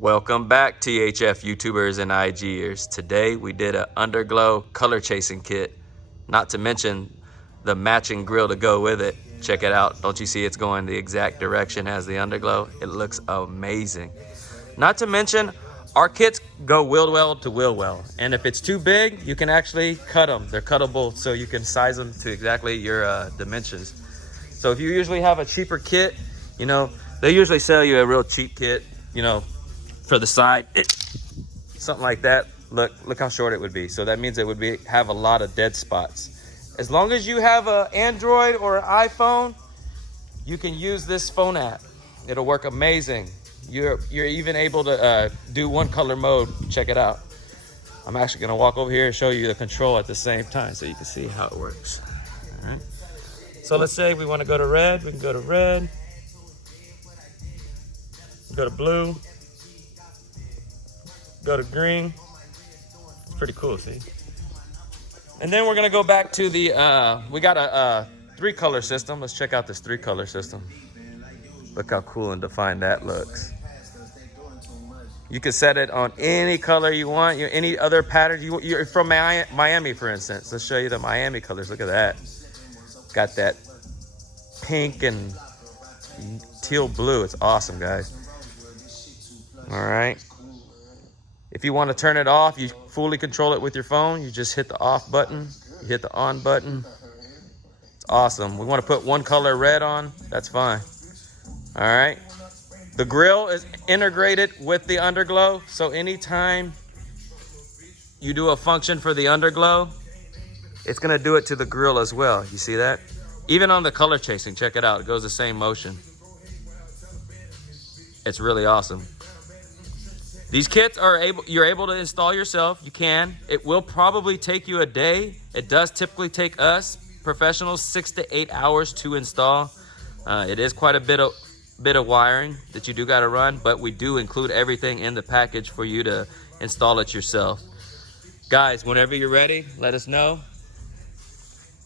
Welcome back, THF YouTubers and IGers. Today we did an underglow color chasing kit, not to mention the matching grill to go with it. Check it out. Don't you see it's going the exact direction as the underglow? It looks amazing. Not to mention our kits go wheel well to wheel well, and if it's too big you can actually cut them. They're cuttable, so you can size them to exactly your dimensions. So if you usually have a cheaper kit, you know, they usually sell you a real cheap kit, you know, for the side, something like that. Look how short it would be. So that means it would have a lot of dead spots. As long as you have an Android or an iPhone, you can use this phone app. It'll work amazing. You're even able to do one color mode. Check it out. I'm actually gonna walk over here and show you the control at the same time so you can see how it works. All right. So let's say we want to go to red. We can go to red. Go to blue. Go to green. It's pretty cool, see? And then we're gonna go back to the, we got a 3-color system. Let's check out this 3-color system. Look how cool and defined that looks. You can set it on any color you want, any other pattern. You're from Miami, for instance. Let's show you the Miami colors. Look at that. Got that pink and teal blue. It's awesome, guys. All right. If you want to turn it off, you fully control it with your phone. You just hit the off button. You hit the on button. It's awesome. We want to put one color red on. That's fine. All right. The grill is integrated with the underglow. So anytime you do a function for the underglow, it's going to do it to the grill as well. You see that? Even on the color chasing, check it out. It goes the same motion. It's really awesome. These kits you're able to install yourself. You can. It will probably take you a day. It does typically take us professionals 6 to 8 hours to install. It is quite a bit of wiring that you do got to run, but we do include everything in the package for you to install it yourself. Guys, whenever you're ready, let us know.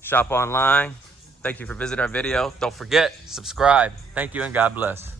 Shop online. Thank you for visiting our video. Don't forget, subscribe. Thank you and God bless.